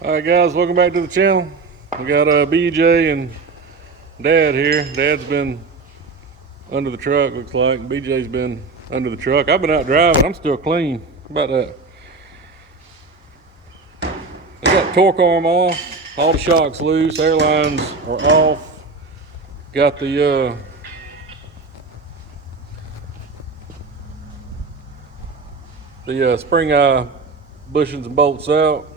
Alright guys, welcome back to the channel. We got BJ and Dad here. Dad's been under the truck, looks like. BJ's been under the truck. I've been out driving, I'm still clean. How about that? I got torque arm off, all the shocks loose, airlines are off. Got the spring eye bushings and bolts out.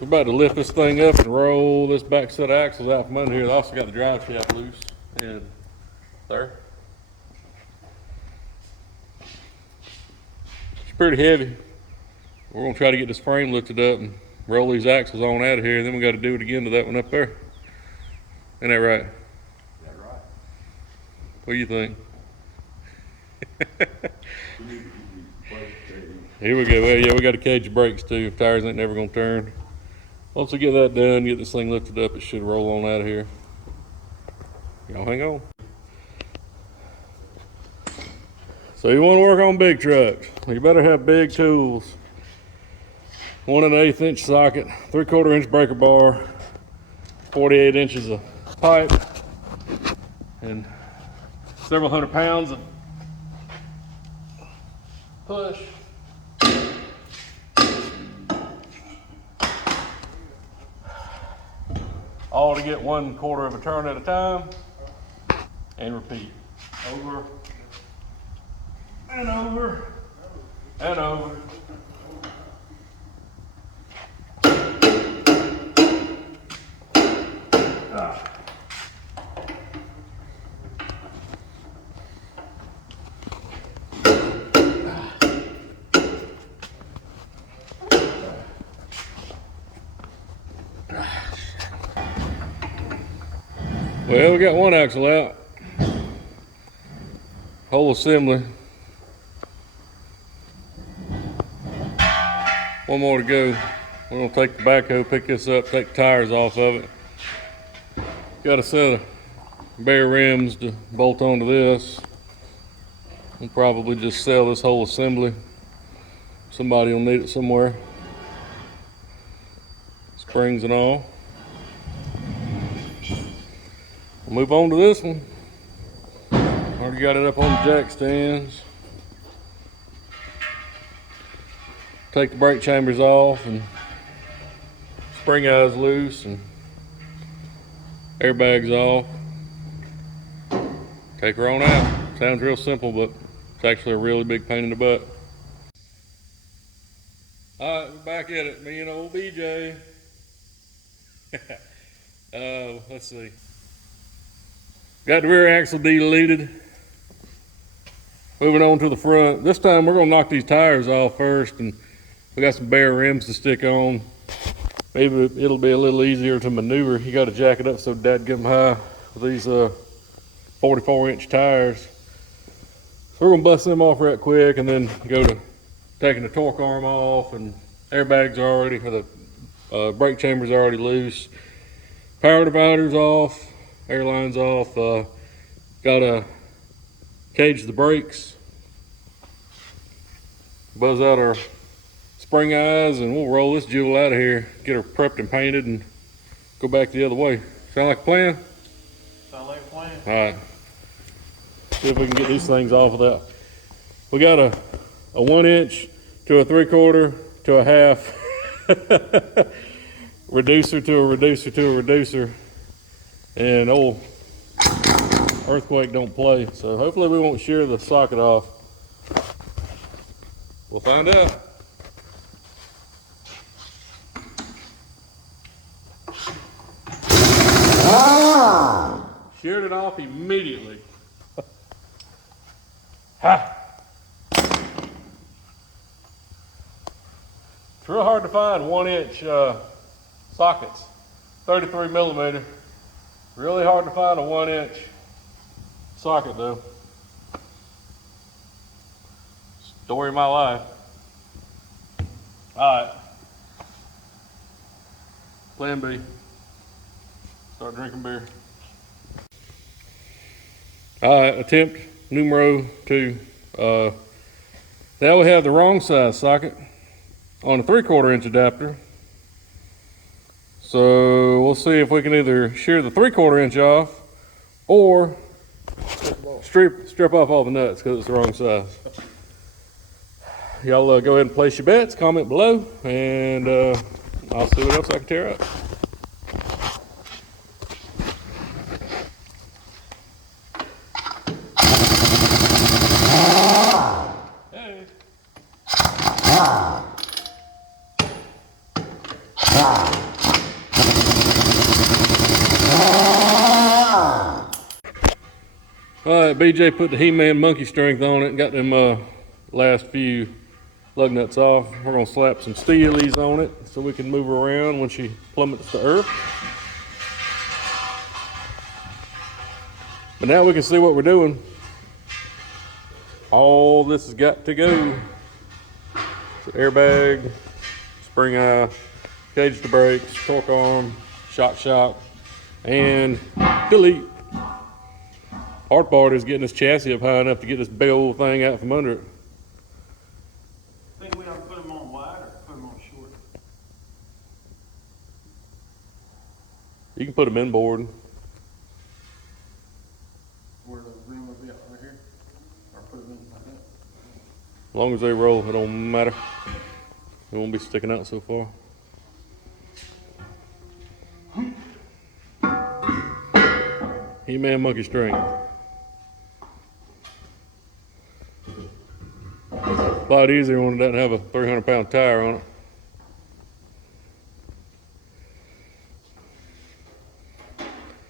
We're about to lift this thing up and roll this back set of axles out from under here. I also got the drive shaft loose and there. It's pretty heavy. We're gonna try to get this frame lifted up and roll these axles on out of here, and then we got to do it again to that one up there. Ain't that right? That's right. What do you think? Here we go. Well, yeah, we got to cage the brakes too. Tires ain't never gonna turn. Once we get that done, get this thing lifted up, it should roll on out of here. Y'all hang on. So you want to work on big trucks, you better have big tools. 1 1/8 inch socket, 3/4 inch breaker bar, 48 inches of pipe, and several hundred pounds of push. All to get 1/4 of a turn at a time, and repeat. Over, and over, and over. Well, we got one axle out. Whole assembly. One more to go. We're gonna take the backhoe, pick this up, take the tires off of it. Got a set of bare rims to bolt onto this. We'll probably just sell this whole assembly. Somebody will need it somewhere. Springs and all. We'll move on to this one. Already got it up on the jack stands. Take the brake chambers off and spring eyes loose and airbags off. Take her on out. Sounds real simple, but it's actually a really big pain in the butt. All right, we're back at it. Me and old BJ. Let's see. Got the rear axle deleted. Moving on to the front. This time we're gonna knock these tires off first, and we got some bare rims to stick on. Maybe it'll be a little easier to maneuver. You gotta jack it up so dadgum high with these 44 inch tires. So we're gonna bust them off right quick and then go to taking the torque arm off, and airbags are already, or the brake chamber's already loose. Power divider's off. Airlines off. Gotta cage the brakes, buzz out our spring eyes, and we'll roll this jewel out of here, get her prepped and painted, and go back the other way. Sound like a plan? Sound like a plan. All right. See if we can get these things off of that. We got a 1 inch to a 3/4 to a half reducer to a reducer to a reducer. And old earthquake don't play, so hopefully we won't shear the socket off. We'll find out. Sheared it off immediately. Ha! It's real hard to find 1 inch sockets, 33 millimeter. Really hard to find a 1 inch socket though. Story of my life. All right. Plan B. Start drinking beer. All right, attempt numero 2. Now we have the wrong size socket on a 3/4 inch adapter. So we'll see if we can either shear the 3/4 inch off or strip off all the nuts because it's the wrong size. Y'all go ahead and place your bets, comment below, and I'll see what else I can tear up. Hey. Alright, BJ put the He-Man monkey strength on it and got them last few lug nuts off. We're going to slap some steelies on it so we can move her around when she plummets to earth. But now we can see what we're doing. All this has got to go. So airbag, spring eye, gauge the brakes, torque arm, shock, and delete. Hard part is getting this chassis up high enough to get this big old thing out from under it. Think we ought to put them on wide or put them on short? You can put them inboard. Where the rim would be out right here? Or put them in like that? As long as they roll, it don't matter. It won't be sticking out so far. He-Man monkey strength. A lot easier when it doesn't have a 300-pound tire on it.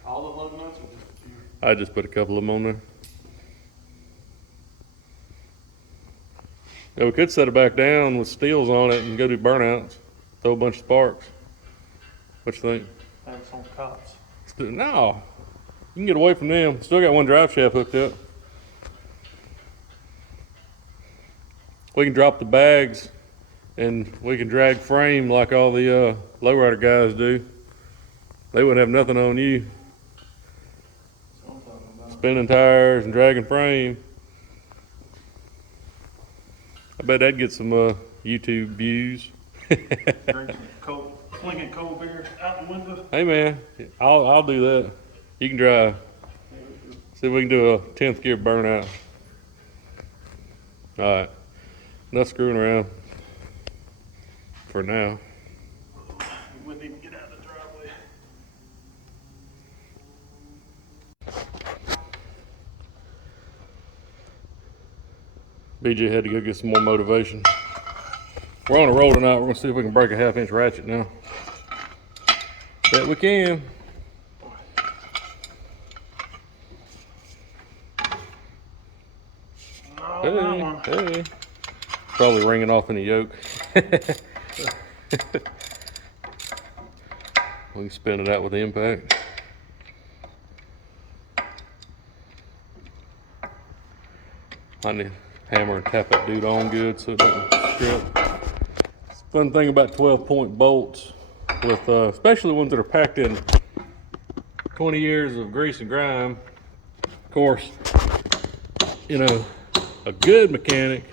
All the lug nuts or just a few? I just put a couple of them on there. Yeah, we could set it back down with steels on it and go do burnouts. Throw a bunch of sparks. What you think? Have some cops. No. You can get away from them. Still got one drive shaft hooked up. We can drop the bags and we can drag frame like all the lowrider guys do. They wouldn't have nothing on you. That's what I'm talking about. Spinning tires and dragging frame. I bet that'd get some YouTube views. Drink some cold, clinking cold beer out the window. Hey man, I'll do that. You can drive. See if we can do a 10th gear burnout. All right, enough screwing around for now. We wouldn't even get out of the driveway. BJ had to go get some more motivation. We're on a roll tonight. We're gonna see if we can break a 1/2 inch ratchet now. Bet we can. Hey. Probably ringing off in the yoke. We can spin it out with the impact. I need to hammer and tap that dude on good so it doesn't strip. Fun thing about 12-point bolts, with especially ones that are packed in 20 years of grease and grime. Of course, you know, a good mechanic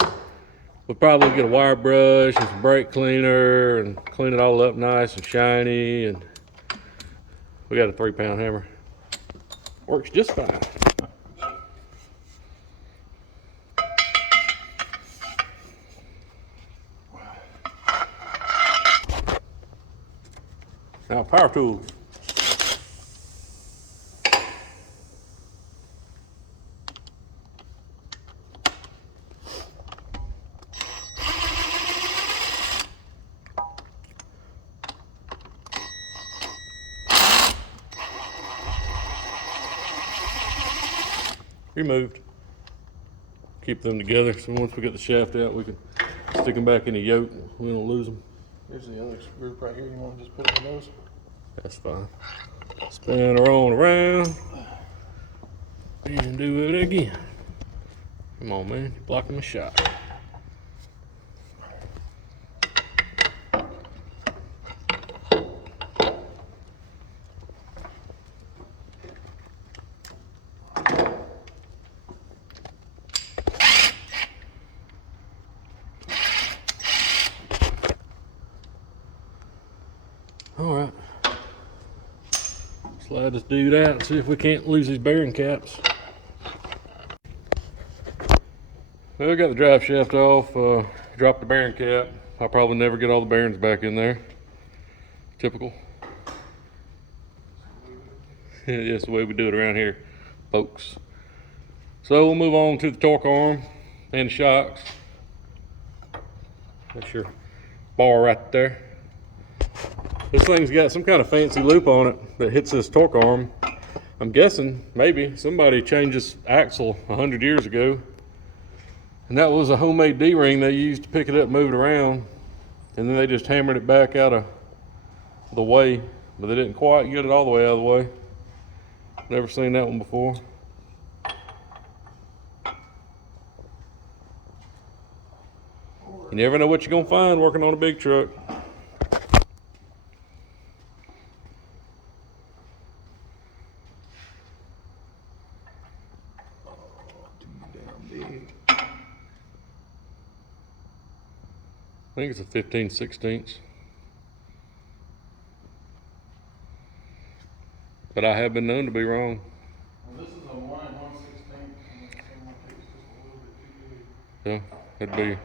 would probably get a wire brush and some brake cleaner and clean it all up nice and shiny. And we got a 3-pound hammer. Works just fine. Now, power tools. Removed. Keep them together so once we get the shaft out, we can stick them back in the yoke. We don't lose them. Here's the other screw right here. You want to just put it in those? That's fine. Spin her on around and do it again. Come on, man, you're blocking my shot. All right. Slide this dude out and see if we can't lose these bearing caps. Well, we got the drive shaft off, dropped the bearing cap. I'll probably never get all the bearings back in there. Typical. That's the way we do it around here, folks. So we'll move on to the torque arm and the shocks. That's your bar right there. This thing's got some kind of fancy loop on it that hits this torque arm. I'm guessing maybe somebody changed this axle 100 years ago, and that was a homemade D-ring they used to pick it up and move it around, and then they just hammered it back out of the way, but they didn't quite get it all the way out of the way. Never seen that one before. You never know what you're gonna find working on a big truck. I think it's a 15/16. But I have been known to be wrong. Well, this is a 1/116. Yeah, that'd be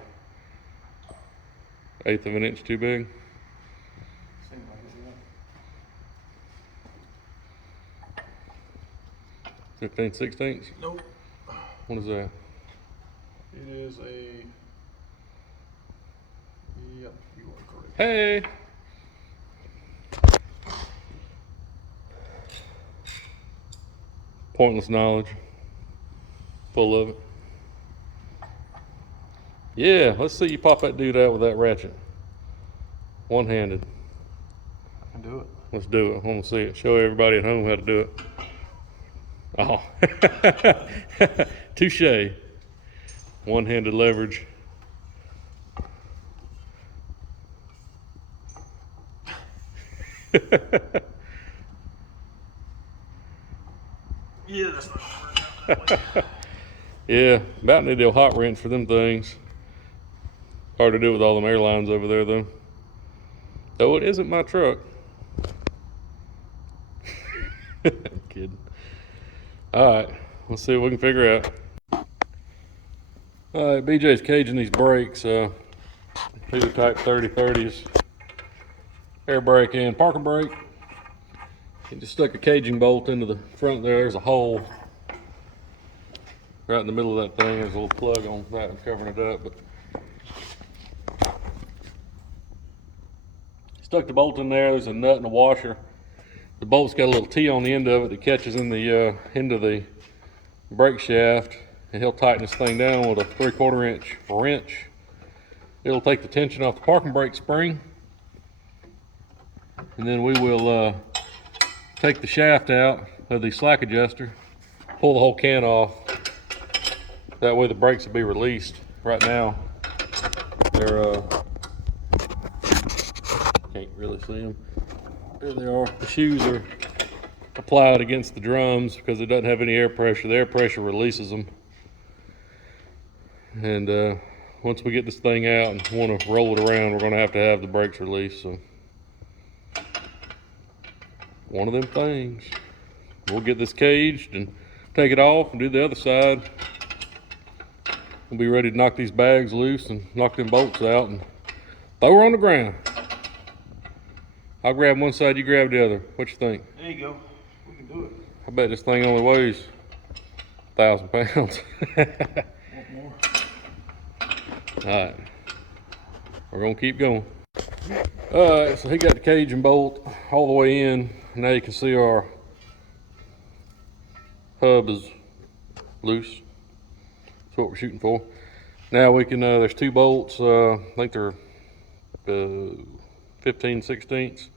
1/8 of an inch too big. Seems like it, 15/16. Nope. What is that? It is a. Yep, you are correct. Hey! Pointless knowledge. Full of it. Yeah, let's see you pop that dude out with that ratchet. One-handed. I can do it. Let's do it. I want to see it. Show everybody at home how to do it. Oh. Touche. One-handed leverage. Yeah, that's not gonna work out that way. Yeah, about need a hot wrench for them things. Hard to do with all them airlines over there, though. Though it isn't my truck. I'm kidding. All right, let's see what we can figure out. All right, BJ's caging these brakes. These are type 30/30s. Air brake and parking brake. He just stuck a caging bolt into the front there. There's a hole right in the middle of that thing. There's a little plug on that and covering it up. But stuck the bolt in there. There's a nut and a washer. The bolt's got a little T on the end of it that catches in the end of the brake shaft, and he'll tighten this thing down with a 3/4 inch wrench. It'll take the tension off the parking brake spring, and then we will take the shaft out of the slack adjuster, pull the whole can off. That way the brakes will be released. Right now, they're can't really see them. There they are. The shoes are applied against the drums because it doesn't have any air pressure. The air pressure releases them. And once we get this thing out and want to roll it around, we're going to have the brakes released. So one of them things. We'll get this caged and take it off and do the other side. We'll be ready to knock these bags loose and knock them bolts out and throw her on the ground. I'll grab one side, you grab the other. What you think? There you go. We can do it. I bet this thing only weighs 1,000 pounds. Want more? All right, we're gonna keep going. All right, so he got the cage and bolt all the way in. Now you can see our hub is loose. That's what we're shooting for. Now we can, there's 2 bolts, I think they're 15/16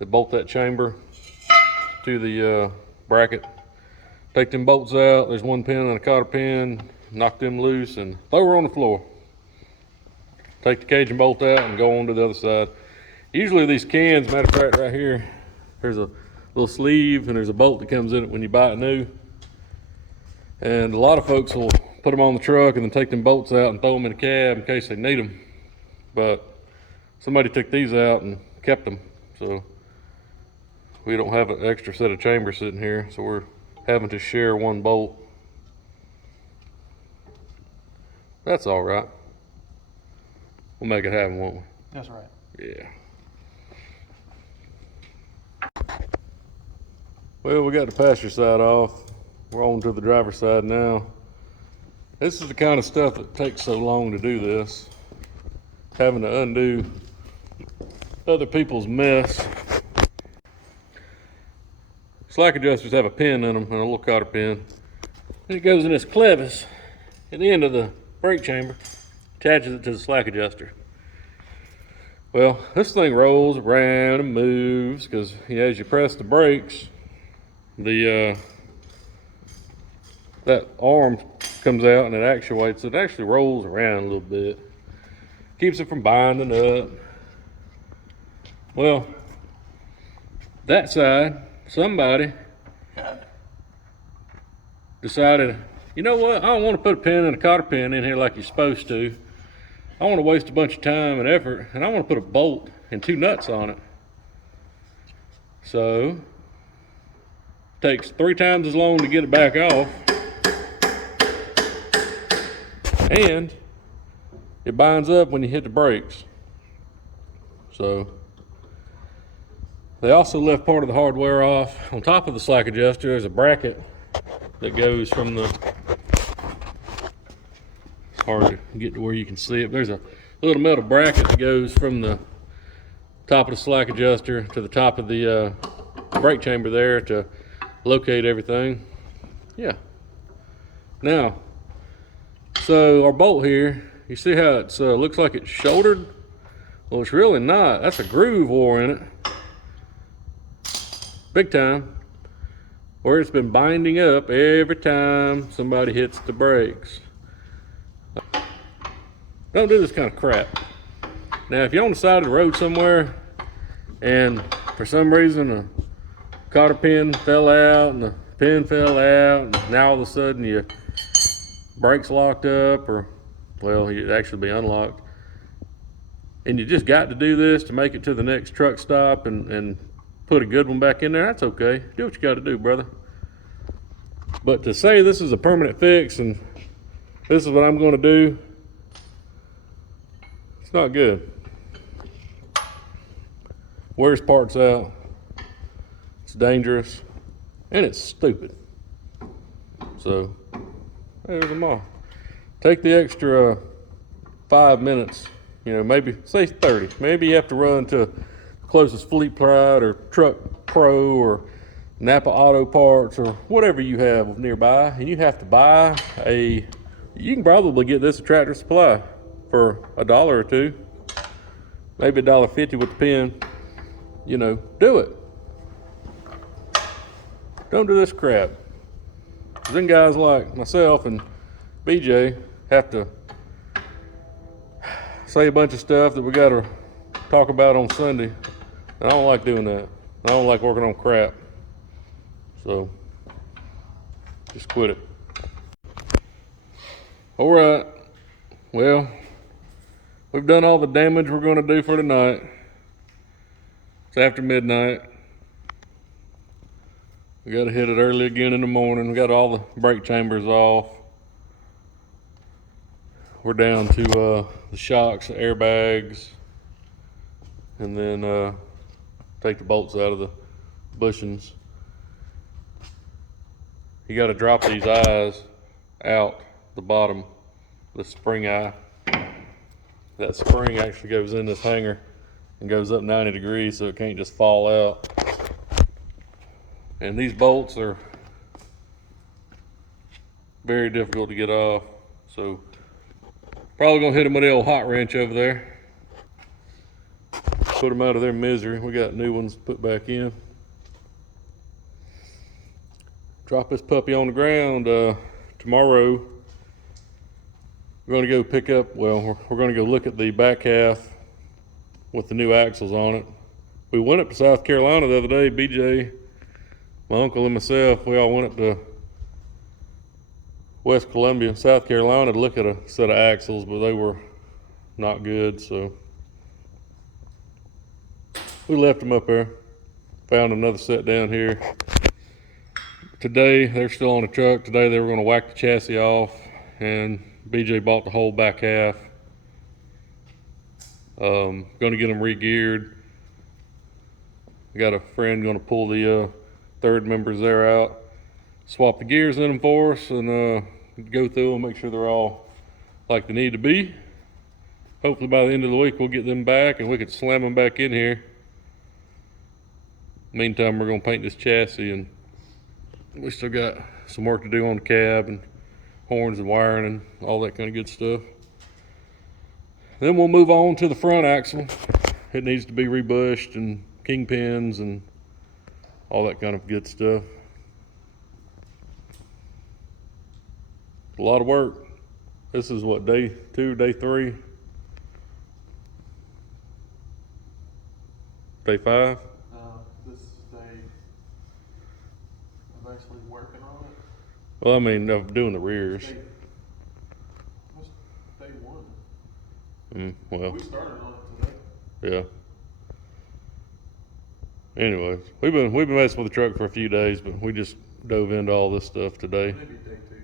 that bolt that chamber to the bracket. Take them bolts out. There's 1 pin and a cotter pin. Knock them loose and throw her on the floor. Take the cage and bolt out and go on to the other side. Usually these cans, matter of fact, right here, there's a little sleeve and there's a bolt that comes in it when you buy it new. And a lot of folks will put them on the truck and then take them bolts out and throw them in the cab in case they need them. But somebody took these out and kept them. So we don't have an extra set of chambers sitting here, so we're having to share one bolt. That's all right. We'll make it happen, won't we? That's right. Yeah. Well, we got the passenger side off. We're on to the driver's side now. This is the kind of stuff that takes so long to do this. Having to undo other people's mess. Slack adjusters have a pin in them, and a little cotter pin. And it goes in this clevis at the end of the brake chamber, attaches it to the slack adjuster. Well, this thing rolls around and moves because as you press the brakes, the that arm comes out and it actuates. It actually rolls around a little bit, keeps it from binding up. Well, that side, somebody decided, you know what, I don't want to put a pin and a cotter pin in here like you're supposed to. I want to waste a bunch of time and effort, and I want to put a bolt and 2 nuts on it. So, takes 3 times as long to get it back off, and it binds up when you hit the brakes. So, they also left part of the hardware off. On top of the slack adjuster, there's a bracket that goes from the, it's hard to get to where you can see it. There's a little metal bracket that goes from the top of the slack adjuster to the top of the brake chamber there to locate everything. Yeah. Now, so our bolt here, you see how it's looks like it's shouldered? Well, it's really not. That's a groove wore in it. Big time. Where it's been binding up every time somebody hits the brakes. Don't do this kind of crap. Now, if you're on the side of the road somewhere and for some reason a cotter pin fell out and the pin fell out and now all of a sudden your brakes locked up, or well, you'd actually be unlocked, and you just got to do this to make it to the next truck stop and put a good one back in there, that's okay. Do what you got to do, brother. But to say this is a permanent fix and this is what I'm going to do, it's not good. Wears parts out. It's dangerous, and it's stupid. So there's them all. Take the extra 5 minutes, maybe say 30. Maybe you have to run to closest Fleet Pride or Truck Pro or Napa Auto Parts or whatever you have nearby, and you have to buy you can probably get this at Tractor Supply for $1 or $2, maybe $1.50 with the pin. Do it. Don't do this crap. Then guys like myself and BJ have to say a bunch of stuff that we got to talk about on Sunday. I don't like doing that. I don't like working on crap. So, just quit it. All right. Well, we've done all the damage we're going to do for tonight. It's after midnight. We got to hit it early again in the morning. We got all the brake chambers off. We're down to the shocks, the airbags, and then take the bolts out of the bushings. You got to drop these eyes out the bottom, the spring eye. That spring actually goes in this hanger and goes up 90 degrees, so it can't just fall out. And these bolts are very difficult to get off, so probably gonna hit them with the old hot wrench over there. Put them out of their misery. We got new ones put back in. Drop this puppy on the ground. Tomorrow we're gonna go pick up, we're gonna go look at the back half with the new axles on it. We went up to South Carolina the other day, BJ, my uncle and myself, we all went up to West Columbia, South Carolina to look at a set of axles, but they were not good, so we left them up there. Found another set down here. Today, they're still on the truck. Today they were gonna whack the chassis off, and BJ bought the whole back half. Gonna get them re-geared. I got a friend gonna pull the third members there out, swap the gears in them for us, and go through them, make sure they're all like they need to be. Hopefully by the end of the week we'll get them back and we can slam them back in here. Meantime, we're gonna paint this chassis, and we still got some work to do on the cab and horns and wiring and all that kind of good stuff. Then we'll move on to the front axle. It needs to be rebushed and kingpins and all that kind of good stuff. A lot of work. This is what, day 2, day 3? Day 5? This is day of actually working on it. Well, I mean, of doing the rears. What's day 1? Well, We started on it today. yeah. Anyways, we've been messing with the truck for a few days, but we just dove into all this stuff today. Maybe day 2.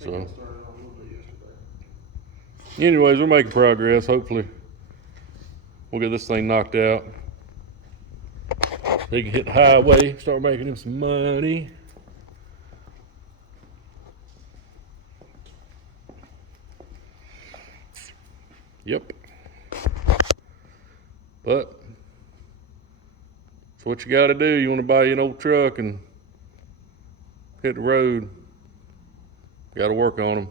I So, think I started on a little bit yesterday. anyways, we're making progress. Hopefully, we'll get this thing knocked out. He can hit the highway, start making him some money. Yep. But it's what you got to do. You want to buy you an old truck and hit the road. Got to work on them.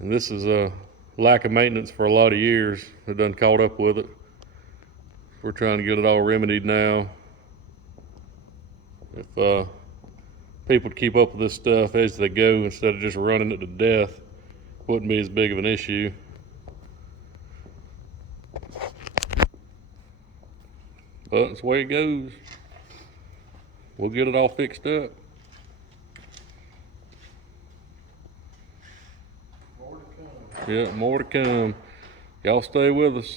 And this is a lack of maintenance for a lot of years. It done caught up with it. We're trying to get it all remedied now. If people would keep up with this stuff as they go instead of just running it to death, wouldn't be as big of an issue. But it's the way it goes. We'll get it all fixed up. More to come. Yeah, more to come. Y'all stay with us.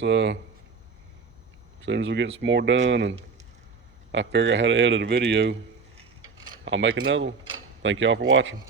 As soon as we get some more done and I figure out how to edit a video, I'll make another one. Thank y'all for watching.